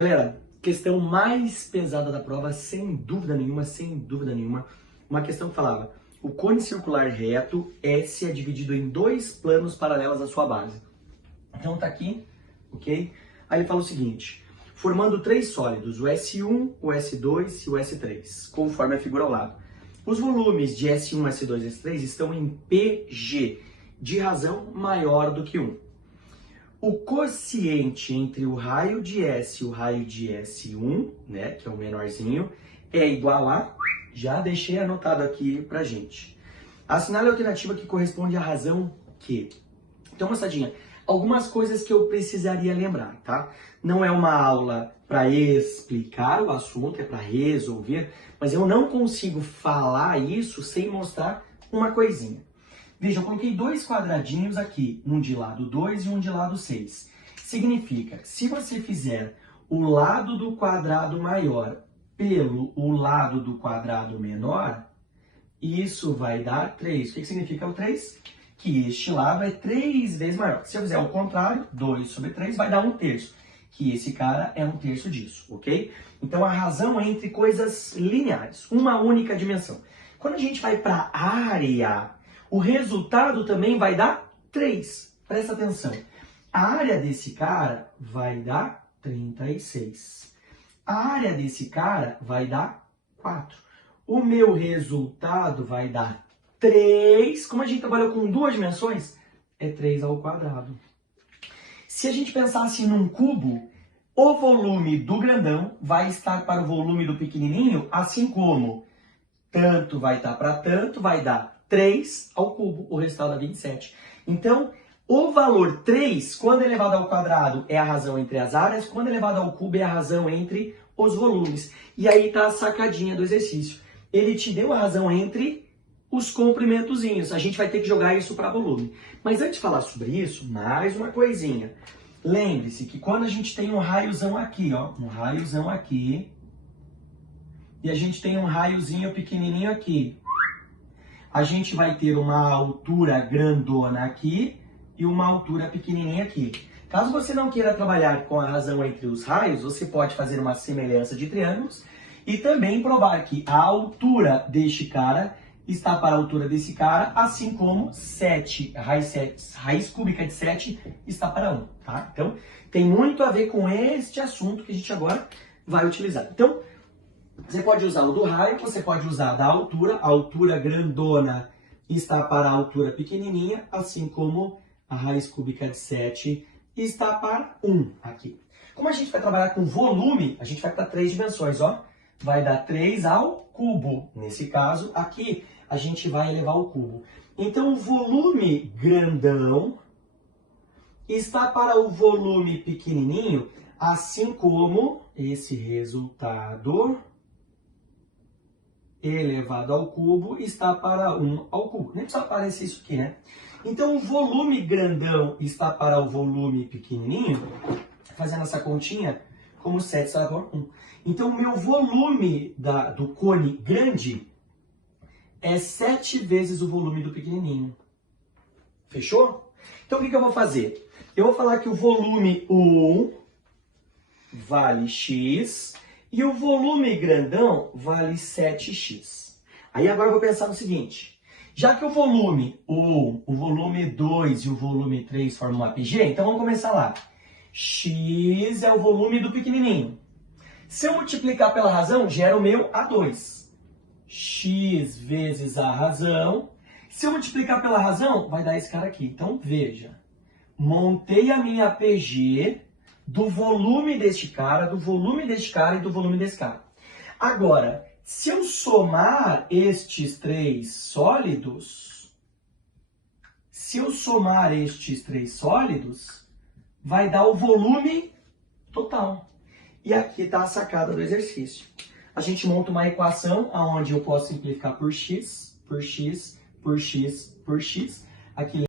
Galera, questão mais pesada da prova, sem dúvida nenhuma, uma questão que falava: o cone circular reto S é dividido em dois planos paralelos à sua base. Então tá aqui, ok? Aí ele fala o seguinte: formando três sólidos, o S1, o S2 e o S3, conforme a figura ao lado. Os volumes de S1, S2 e S3 estão em PG, de razão maior do que 1. O quociente entre o raio de S e o raio de S1, né, que é o menorzinho, é igual a... Já deixei anotado aqui pra gente. Assinale a alternativa que corresponde à razão Q. Então, moçadinha, algumas coisas que eu precisaria lembrar, tá? Não é uma aula para explicar o assunto, é para resolver, mas eu não consigo falar isso sem mostrar uma coisinha. Veja, eu coloquei dois quadradinhos aqui, um de lado 2 e um de lado 6. Significa, se você fizer o lado do quadrado maior pelo o lado do quadrado menor, isso vai dar 3. O que significa o 3? Que este lado é 3 vezes maior. Se eu fizer o contrário, 2 sobre 3 vai dar 1/3. Que esse cara é 1/3 disso, ok? Então, a razão é entre coisas lineares, uma única dimensão. Quando a gente vai para a área, o resultado também vai dar 3. Presta atenção. A área desse cara vai dar 36. A área desse cara vai dar 4. O meu resultado vai dar 3. Como a gente trabalhou com duas dimensões, é 3 ao quadrado. Se a gente pensasse num cubo, o volume do grandão vai estar para o volume do pequenininho, assim como tanto vai estar para tanto, vai dar 3 ao cubo, o resultado dá 27. Então, o valor 3, quando elevado ao quadrado, é a razão entre as áreas, quando elevado ao cubo, é a razão entre os volumes. E aí está a sacadinha do exercício. Ele te deu a razão entre os comprimentozinhos. A gente vai ter que jogar isso para volume. Mas antes de falar sobre isso, mais uma coisinha. Lembre-se que quando a gente tem um raiozão aqui, ó, um raiozão aqui, e a gente tem um raiozinho pequenininho aqui, a gente vai ter uma altura grandona aqui e uma altura pequenininha aqui. Caso você não queira trabalhar com a razão entre os raios, você pode fazer uma semelhança de triângulos e também provar que a altura deste cara está para a altura desse cara, assim como 7, raiz cúbica de 7 está para 1, tá? Então, tem muito a ver com este assunto que a gente agora vai utilizar. Então, você pode usar o do raio, você pode usar da altura. A altura grandona está para a altura pequenininha, assim como a raiz cúbica de 7 está para 1 aqui. Como a gente vai trabalhar com volume, a gente vai para 3 dimensões, ó. Vai dar 3 ao cubo. Nesse caso, aqui, a gente vai elevar ao cubo. Então, o volume grandão está para o volume pequenininho, assim como esse resultado elevado ao cubo está para 1 ao cubo. Nem precisa aparecer isso aqui, né? Então, o volume grandão está para o volume pequenininho, fazendo essa continha, como 7 está por 1. Então, o meu volume do cone grande é 7 vezes o volume do pequenininho. Fechou? Então, o que eu vou fazer? Eu vou falar que o volume 1 vale x e o volume grandão vale 7x. Aí agora eu vou pensar no seguinte. Já que o volume 1, o volume 2 e o volume 3 formam uma PG, então vamos começar lá. X é o volume do pequenininho. Se eu multiplicar pela razão, gera o meu A2. X vezes a razão. Se eu multiplicar pela razão, vai dar esse cara aqui. Então, veja. Montei a minha PG do volume deste cara, do volume deste cara e do volume desse cara. Agora, se eu somar estes três sólidos, vai dar o volume total. E aqui está a sacada do exercício. A gente monta uma equação onde eu posso simplificar por x, por x, por x, por x. Aqui,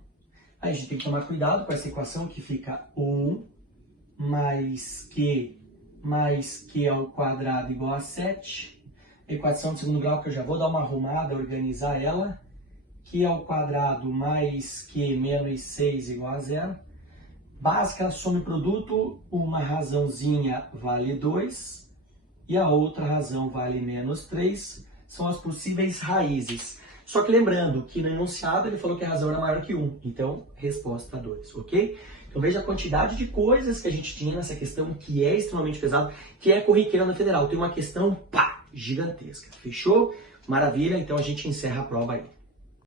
a gente tem que tomar cuidado com essa equação que fica 1 mais q ao quadrado igual a 7. Equação de segundo grau que eu já vou dar uma arrumada, organizar ela. Q ao quadrado mais q menos 6 igual a 0. Básica, some produto, uma razãozinha vale 2 e a outra razão vale menos 3. São as possíveis raízes. Só que lembrando que no enunciado ele falou que a razão era maior que 1. Então, resposta 2, ok? Então veja a quantidade de coisas que a gente tinha nessa questão que é extremamente pesada, que é corriqueira na federal. Tem uma questão, pá, gigantesca. Fechou? Maravilha, então a gente encerra a prova aí.